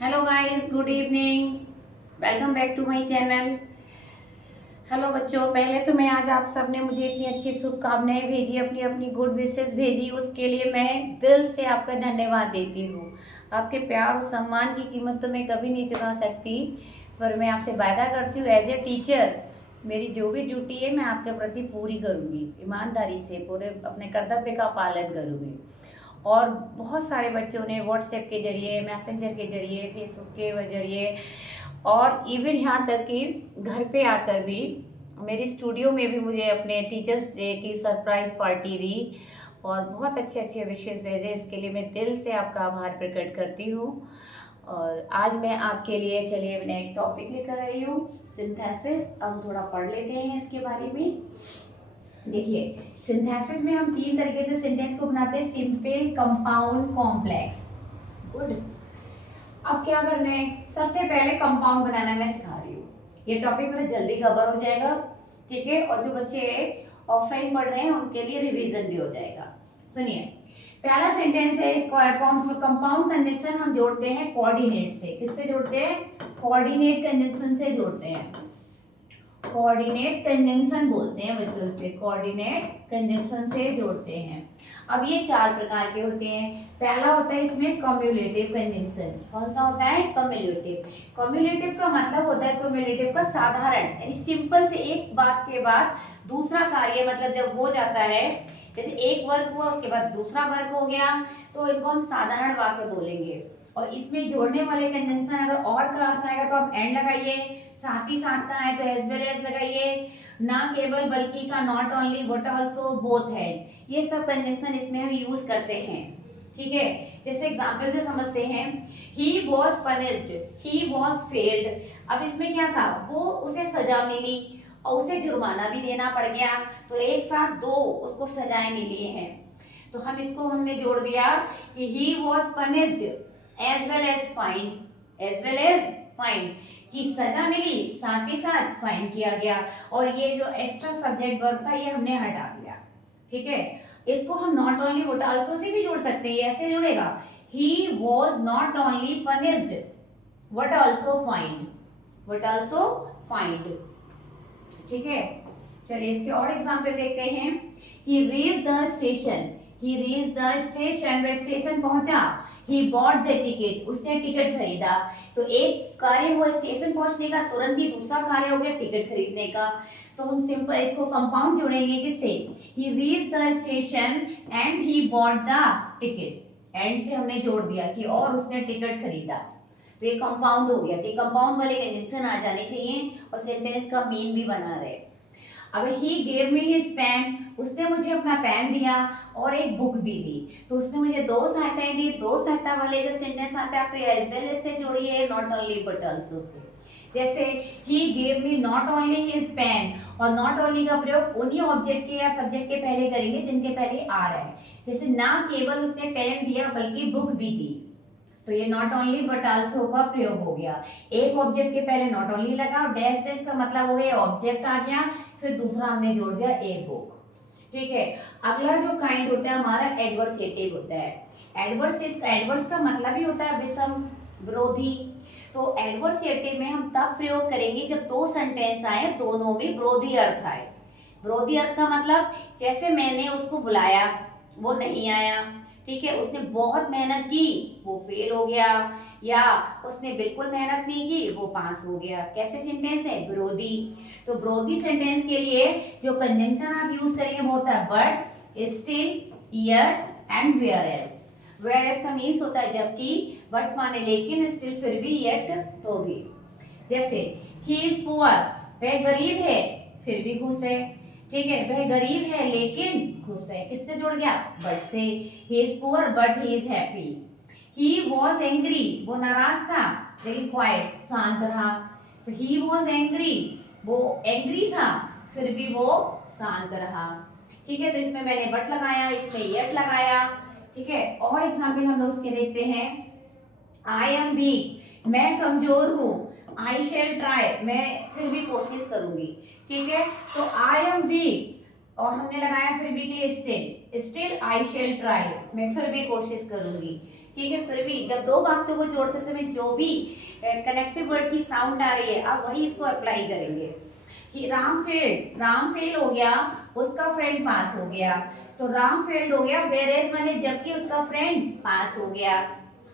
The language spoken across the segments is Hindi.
Hello guys, good evening. Welcome back to my channel. Hello बच्चों, पहले तो मैं आज आप सबने मुझे इतनी अच्छी शुभकामनाएं भेजी, अपनी अपनी गुड विशेस भेजी, उसके लिए मैं दिल से आपका धन्यवाद देती हूँ। आपके प्यार और सम्मान की कीमत तो मैं कभी नहीं चुका सकती, पर मैं आपसे वादा करती हूँ एज ए टीचर मेरी जो भी ड्यूटी है मैं आपके प्रति पूरी करूँगी, ईमानदारी से पूरे अपने कर्तव्य का पालन करूँगी। और बहुत सारे बच्चों ने व्हाट्सएप के जरिए, मैसेंजर के जरिए, फेसबुक के जरिए और इवन यहाँ तक कि घर पे आकर भी मेरी स्टूडियो में भी मुझे अपने टीचर्स डे की सरप्राइज पार्टी दी और बहुत अच्छे अच्छे विशेष भेजे। इसके लिए मैं दिल से आपका आभार प्रकट करती हूँ। और आज मैं आपके लिए, चलिए मैंने एक टॉपिक लेकर आई हूँ, सिंथेसिस। अब थोड़ा पढ़ लेते हैं इसके बारे में। देखिए, सिंथेसिस में हम तीन तरीके से सेंटेंस को बनाते हैं, सिंपल, कंपाउंड, कॉम्प्लेक्स। गुड। अब क्या करना है, सबसे पहले कंपाउंड बनाना मैं सिखा रही हूँ। ये टॉपिक मेरा जल्दी कवर हो जाएगा, ठीक है, और जो बच्चे ऑफलाइन पढ़ रहे हैं उनके लिए रिवीजन भी हो जाएगा। सुनिए, पहला सेंटेंस है, इसको कंपाउंड कंजंक्शन हम जोड़ते हैं कोऑर्डिनेट से। किससे जोड़ते हैं? कोऑर्डिनेट कंजंक्शन से जोड़ते हैं। कोऑर्डिनेट कंजंक्शन बोलते हैं बच्चों से, कोऑर्डिनेट कंजंक्शन से जोड़ते हैं। अब ये चार प्रकार के होते हैं। पहला होता है इसमें कम्युलेटिव कंजंक्शन। कौन सा होता है? कम्युलेटिव। कम्युलेटिव का मतलब होता है, कम्युलेटिव का साधारण, यानी सिंपल से एक बात के बाद दूसरा कार्य, मतलब जब हो जाता है, जैसे एक वर्क हुआ उसके बाद दूसरा वर्क हो गया, तो इनको हम साधारण वाक्य बोलेंगे। और इसमें जोड़ने वाले कंजंक्शन अगर और का अर्थ आएगा तो आप एंड लगाइए, साथ ही साथ का है तो एज वेल एज लगाइए, ना केवल बल्कि का not only but also both had, ये सब कंजंक्शन इसमें हम यूज करते हैं। ठीक है, जैसे एग्जांपल से समझते हैं, ही was punished, he was failed. अब इसमें क्या था, वो उसे सजा मिली और उसे जुर्माना भी देना पड़ गया, तो एक साथ दो उसको सजाएं मिली हैं। तो हम इसको हमने जोड़ दिया कि he was punished as well as fine, as well as fine, की सजा मिली साथ ही साथ फाइन किया गया। और ये जो एक्स्ट्रा सब्जेक्ट वर्ब था ये हमने हटा दिया। ठीक है, इसको हम नॉट ओनली बट आल्सो से भी जोड़ सकते हैं, ऐसे जुड़ेगा, he was not only punished but also find, but also find. ठीक है, चलिए इसके और एग्जांपल देखते हैं। ही reached the station, he reached the station, वह स्टेशन पहुंचा। ही बॉट द टिकट, उसने टिकट खरीदा। तो एक कार्य हुआ स्टेशन पहुंचने का, तुरंत ही दूसरा कार्य हो गया टिकट खरीदने का। तो हम सिंपल इसको कंपाउंड जोड़ेंगे किससे? ही reached the station and he bought the ticket, and से हमने जोड़ दिया कि और उसने टिकट खरीदा, तो ये कंपाउंड हो गया। कि कंपाउंड वाले कंजंक्शन आ जाने चाहिए और सेंटेंस का मीन भी बना रहे। अब he gave me his pen, उसने मुझे अपना पेन दिया और एक बुक भी दी। तो उसने मुझे दो सहायताएं दी। दो सहायता वाले जब सेंटेंस आते हैं आप तो एज वेल एज से जोड़िए, नॉट ओनली बट आल्सो से। जैसे he gave me not only his pen, और नॉट ओनली का प्रयोग उन्हीं ऑब्जेक्ट के या सब्जेक्ट के पहले करेंगे जिनके पहले आ रहा है। जैसे ना केवल उसने पेन दिया बल्कि बुक भी दी, तो ये नॉट ओनली बट आल्सो का प्रयोग हो गया। एक ऑब्जेक्ट के पहले नॉट ओनली लगा और डैश डैश का मतलब हो गया ऑब्जेक्ट आ गया, फिर दूसरा हमने जोड़ दिया ए बुक। ठीक है, अगला जो काइंड होता है हमारा एडवर्सेटिव होता है। एडवर्स का मतलब ही होता है विषम, विरोधी। तो एडवर्सेटिव में हम तब प्रयोग करेंगे जब दो सेंटेंस आए, दोनों में विरोधी अर्थ आए। विरोधी अर्थ का मतलब, जैसे मैंने उसको बुलाया वो नहीं आया, ठीक है, उसने बहुत मेहनत की वो फेल हो गया, या उसने बिल्कुल मेहनत नहीं की वो पास हो गया। कैसे सेंटेंस है? विरोधी। तो विरोधी सेंटेंस के लिए जो कंजंक्शन आप यूज करेंगे वो होता है but, still, yet and whereas. Whereas का मीन्स होता है जबकि, बट माने लेकिन, स्टिल फिर भी, यट तो भी। जैसे ही इज पुअर, वह गरीब है फिर भी खुश है। ठीक है, वह गरीब है लेकिन खुश है, किससे जुड़ गया? बट से। He is poor but he is happy. He was angry, वो नाराज था लेकिन क्वाइट, शांत रहा। तो ही वॉज एंग्री, वो एंग्री था फिर भी वो शांत रहा। ठीक है, तो इसमें मैंने बट लगाया, इसमें यट लगाया। ठीक है, और एग्जाम्पल हम लोग उसके देखते हैं। आई एम वीक, मैं कमजोर हूँ। आई शेल ट्राई, मैं फिर भी कोशिश करूंगी। ठीक है, तो आई एम वीक और हमने लगाया फिर भी के लिए still, still I shall try, मैं फिर भी कोशिश करूंगी। ठीक है, फिर भी जब दो वाक्यों को जोड़ते समय जो भी कनेक्टिव वर्ड की साउंड आ रही है आप वही इसको अप्लाई करेंगे। राम फेल हो गया, उसका फ्रेंड पास हो गया, तो राम फेल्ड हो गया, वेयर एज माने जबकि उसका फ्रेंड पास हो गया,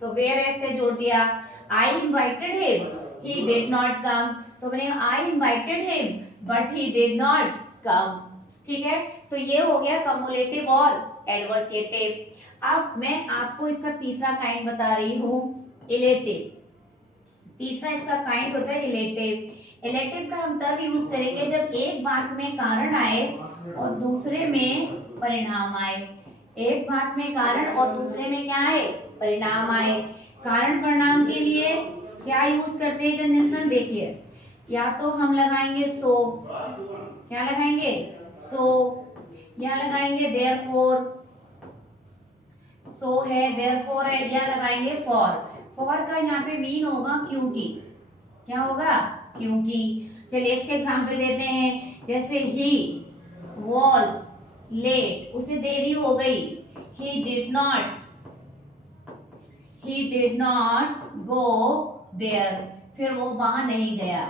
तो वेयर एज से जोड़ दिया। आई invited him, he did not come, तो बनेगा आई invited him but he did not come. ठीक है, तो ये हो गया कम्युलेटिव और एडवर्सेटिव। अब मैं आपको इसका तीसरा काइंड बता रही हूँ, इलेटिव। तीसरा इसका काइंड होता है इलेटिव। इलेटिव का हम तब यूज करेंगे जब एक वाक्य में कारण आए और दूसरे में परिणाम आए। एक वाक्य में कारण और दूसरे में क्या आए, परिणाम आए। कारण परिणाम के लिए क्या यूज करते हैं कंजंक्शन, देखिए या तो हम लगाएंगे सो, क्या लगाएंगे सो, या लगाएंगे देयरफॉर, सो है देयरफॉर है, या लगाएंगे फॉर। फॉर का यहाँ पे मीन होगा क्योंकि, क्या होगा क्योंकि। चलिए इसके एग्जांपल देते हैं, जैसे ही वॉज लेट, उसे देरी हो गई, he did not go there, फिर वो वहां नहीं गया।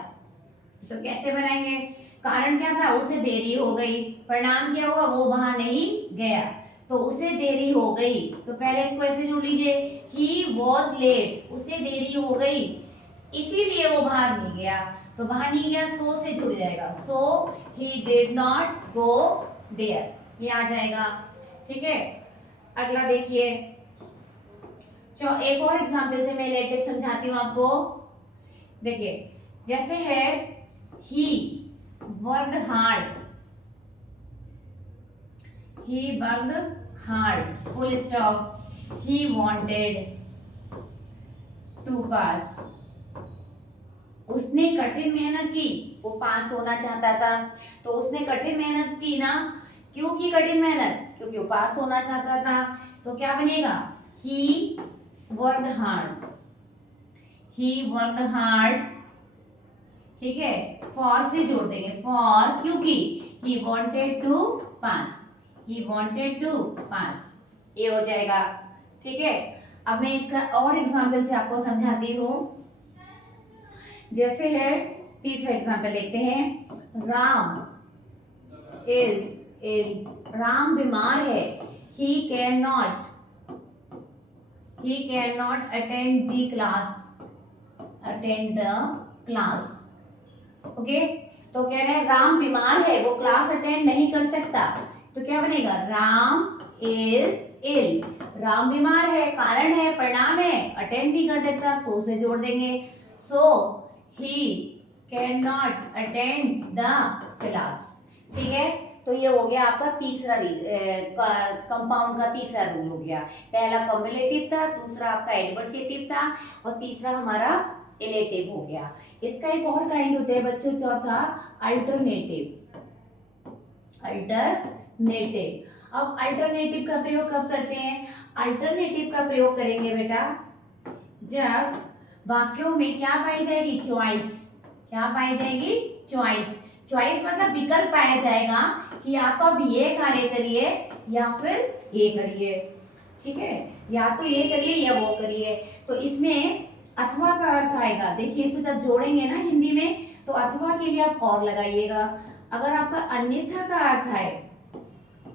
तो कैसे बनाएंगे, कारण क्या था, उसे देरी हो गई, परिणाम क्या हुआ, वो वहां नहीं गया, तो उसे देरी हो गई, तो पहले इसको ऐसे जोड़ लीजिए, he was late, उसे देरी हो गई इसीलिए वो बाहर नहीं गया, तो बाहर नहीं गया सो से जुड़ जाएगा, so he did not go there, ये आ जाएगा। ठीक है, अगला देखिए, एक और एग्जांपल से मैं रिलेटिव समझाती हूँ आपको। देखिए जैसे है he worked hard, he worked hard, full stop, he wanted to pass, उसने कठिन मेहनत की, वो पास होना चाहता था, तो उसने कठिन मेहनत की ना, क्यों की कठिन मेहनत, क्योंकि वो पास होना चाहता था, तो क्या बनेगा, he worked hard, he worked hard। ठीक है, for से जोड़ देंगे, for क्योंकि he wanted to pass, he wanted to pass, ये हो जाएगा। ठीक है, अब मैं इसका और एग्जाम्पल से आपको समझाती हूँ। जैसे है तीसरा एग्जाम्पल देखते हैं, राम इज इल, राम बीमार है, he cannot attend the class, okay. तो कह रहे हैं राम बीमार है, वो क्लास अटेंड नहीं कर सकता, तो क्या बनेगा, राम इज इल, राम बीमार है, कारण है, परिणाम है, अटेंड नहीं कर सकता, सो से जोड़ देंगे, so he can not attend the class. ठीक है, तो ये हो गया आपका तीसरा कंपाउंड का तीसरा रूल हो गया। पहला कम्युलेटिव था, दूसरा आपका एडवर्सेटिव था, और तीसरा हमारा इलेटिव हो गया। इसका एक और काइंड होता है बच्चों, चौथा अल्टरनेटिव। अल्टरनेटिव, अब अल्टरनेटिव का प्रयोग कब करते हैं, अल्टरनेटिव का प्रयोग करेंगे बेटा जब वाक्यों में क्या पाई जाएगी, चॉइस, क्या पाई जाएगी, चॉइस। चॉइस मतलब विकल्प पाया जाएगा कि या तो अब ये कार्य करिए या फिर ये करिए। ठीक है, या तो ये करिए या वो करिए, तो इसमें अथवा का अर्थ आएगा। देखिए इसे जब जोड़ेंगे ना हिंदी में, तो अथवा के लिए आप और लगाइएगा। अगर आपका अन्यथा का अर्थ है,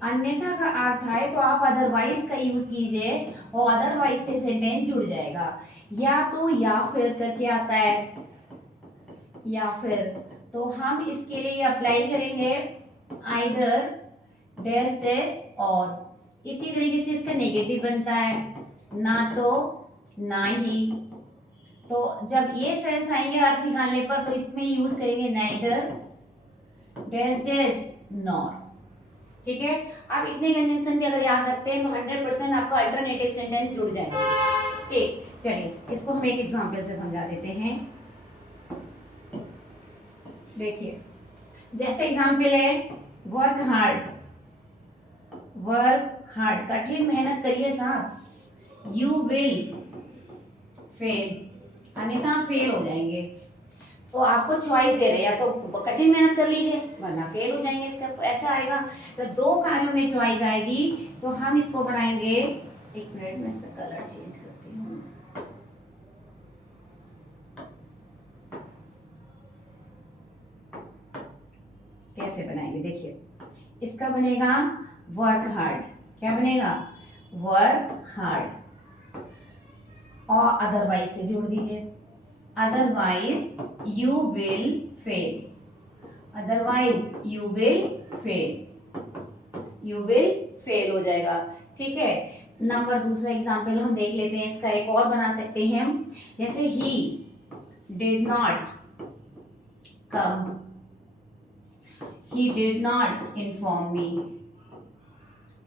अन्यथा का अर्थ है, तो आप अदरवाइज का यूज कीजिए, और अदरवाइज से सेंटेंस जुड़ जाएगा। या तो या फिर करके आता है, या फिर, तो हम इसके लिए अप्लाई करेंगे आइदर डैश डैश और। इसी तरीके से इसका नेगेटिव बनता है, ना तो ना ही। तो जब ये सेंस आएंगे अर्थ निकालने पर, तो इसमें यूज करेंगे नाइदर डैश डैश नॉर। ठीक है, आप इतने कंजंक्शन भी अगर याद रखते हैं तो 100% आपका अल्टरनेटिव सेंटेंस जुड़ जाएगा। ठीक, चलिए इसको हम एक एग्जांपल से समझा देते हैं। देखिए जैसे एग्जांपल है वर्क हार्ड, वर्क हार्ड, कठिन मेहनत करिए साहब, यू विल फेल, अन्यथा फेल हो जाएंगे। तो आपको चॉइस दे रहे हैं, या तो कठिन मेहनत कर लीजिए वरना फेल हो जाएंगे। इसका ऐसा आएगा, जब दो कार्यों में चॉइस आएगी तो हम इसको बनाएंगे, एक मिनट में इसका कलर चेंज करती हूँ। कैसे बनाएंगे, देखिए इसका बनेगा वर्क हार्ड। क्या बनेगा? Work hard. और अदरवाइज से जोड़ दीजिए, otherwise you will fail, otherwise you will fail, you will fail हो जाएगा। ठीक है, नंबर दूसरा एग्जाम्पल हम देख लेते हैं, इसका एक और बना सकते हैं हम, जैसे he did not come, he did not inform me,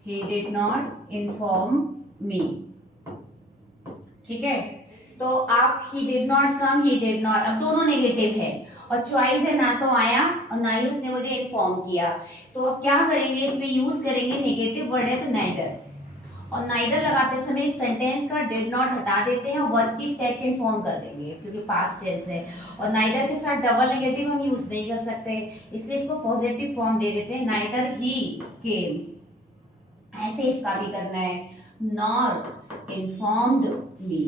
he did not inform me। ठीक है, तो आप he did not come, he did not, अब दोनों नेगेटिव है और चॉइस है, ना तो आया और ना ही उसने मुझे इन्फॉर्म किया। तो अब क्या करेंगे, इसमें यूज करेंगे नेगेटिव वर्ड है तो नाइदर, और नाइदर लगाते समय इस सेंटेंस का डिड नॉट हटा देते हैं, वर्ब की सेकंड फॉर्म कर देंगे क्योंकि पास्ट टेंस है, और नाइदर के साथ डबल नेगेटिव हम यूज नहीं कर सकते, इसलिए इसको पॉजिटिव फॉर्म दे देते हैं, नाइदर ही केम। ऐसे इसका भी करना है, नॉर इन्फॉर्म्ड मी,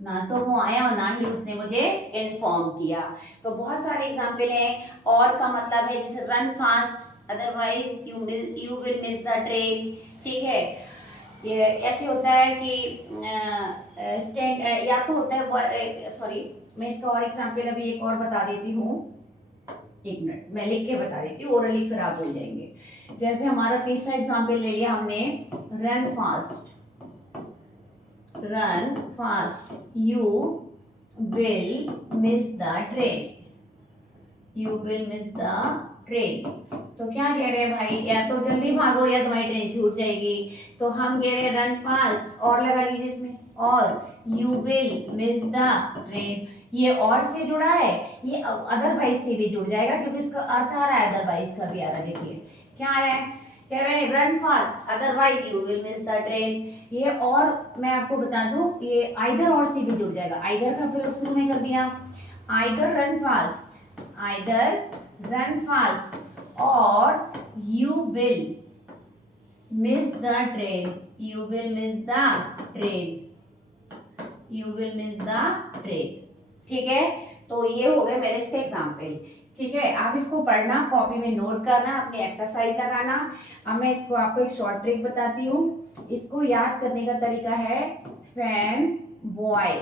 ना तो वो आया और ना ही उसने मुझे इन्फॉर्म किया। तो बहुत सारे एग्जाम्पल हैं, और का मतलब है जैसे run fast, otherwise you will miss the train. ठीक है, ये ऐसे होता है कि स्टैंड, या तो होता है सॉरी, मैं इसका और एग्जाम्पल अभी एक और बता देती हूँ, एक मिनट मैं लिख के बता देती हूँ, ओरली फिर आप भूल जाएंगे। जैसे हमारा तीसरा एग्जाम्पल ले लिया हमने, run fast, run fast you will miss the train, you will miss the train. तो क्या कह रहे हैं भाई, या तो जल्दी भागो या तुम्हारी ट्रेन छूट जाएगी, तो हम कह रहे हैं रन फास्ट, और लगा लीजिए इसमें, और you will miss the train. ये और से जुड़ा है, ये अदरवाइज से भी जुड़ जाएगा क्योंकि इसका अर्थ आ रहा है अदरवाइज का भी आ रहा है। देखिए क्या आ रहा है, कह रहे हैं run fast otherwise you will miss the train. ये और मैं आपको बता दूं, ये आइदर और से भी जुड़ जाएगा, आइदर का प्रयोग शुरू में कर दिया, either run fast, either run fast और you will miss the train, you will miss the train, you will miss the train। ठीक है, तो ये हो गए मेरे इसके एग्जाम्पल। ठीक है, आप इसको पढ़ना, कॉपी में नोट करना, अपनी एक्सरसाइज लगाना। अब मैं इसको आपको एक शॉर्ट ट्रिक बताती हूँ, इसको याद करने का तरीका है फैन बॉय,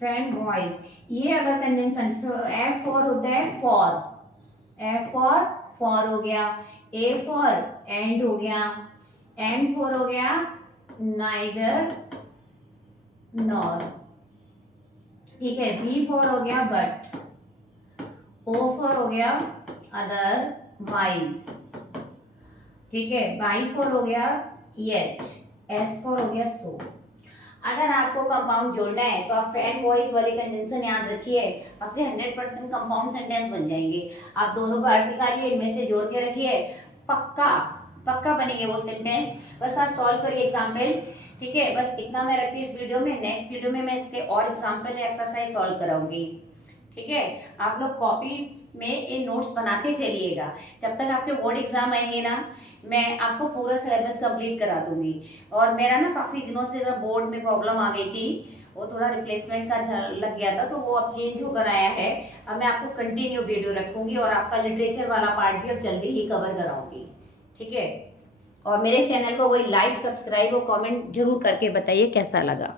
फैन बॉयज। ये अगर कंजंक्शन एफ फॉर होता है फॉर, एफ फॉर हो गया, ए फॉर एंड हो गया, एन फॉर हो गया नाइदर नॉर। ठीक है, बी फॉर हो गया बट, ओ फॉर हो गया अदरवाइज। ठीक है, बाई फॉर हो गया येट, एस फॉर हो गया सो। अगर आपको कंपाउंड जोड़ना है तो आप फैन वॉइस वाले कंजंक्शन याद रखिए, आपसे 100% कंपाउंड सेंटेंस बन जाएंगे। आप दोनों का अर्थ निकालिए, इनमें से जोड़ के रखिए, पक्का पक्का बनेंगे वो सेंटेंस। बस आप सॉल्व करिए एग्जाम्पल। ठीक है, बस इतना मैं रखती हूँ इस वीडियो में। नेक्स्ट वीडियो में मैं इसके और एग्जाम्पल एक्सरसाइज सॉल्व कराऊंगी। ठीक है, आप लोग कॉपी में इन नोट्स बनाते चलिएगा, जब तक आपके बोर्ड एग्जाम आएंगे ना मैं आपको पूरा सिलेबस कंप्लीट करा दूंगी। और मेरा ना काफ़ी दिनों से जरा बोर्ड में प्रॉब्लम आ गई थी, वो थोड़ा रिप्लेसमेंट का लग गया था, तो वो अब चेंज होकर आया है। अब मैं आपको कंटिन्यू वीडियो रखूंगी और आपका लिटरेचर वाला पार्ट भी अब जल्दी ही कवर कराऊंगी। ठीक है, और मेरे चैनल को वही लाइक, सब्सक्राइब और कमेंट जरूर करके बताइए कैसा लगा।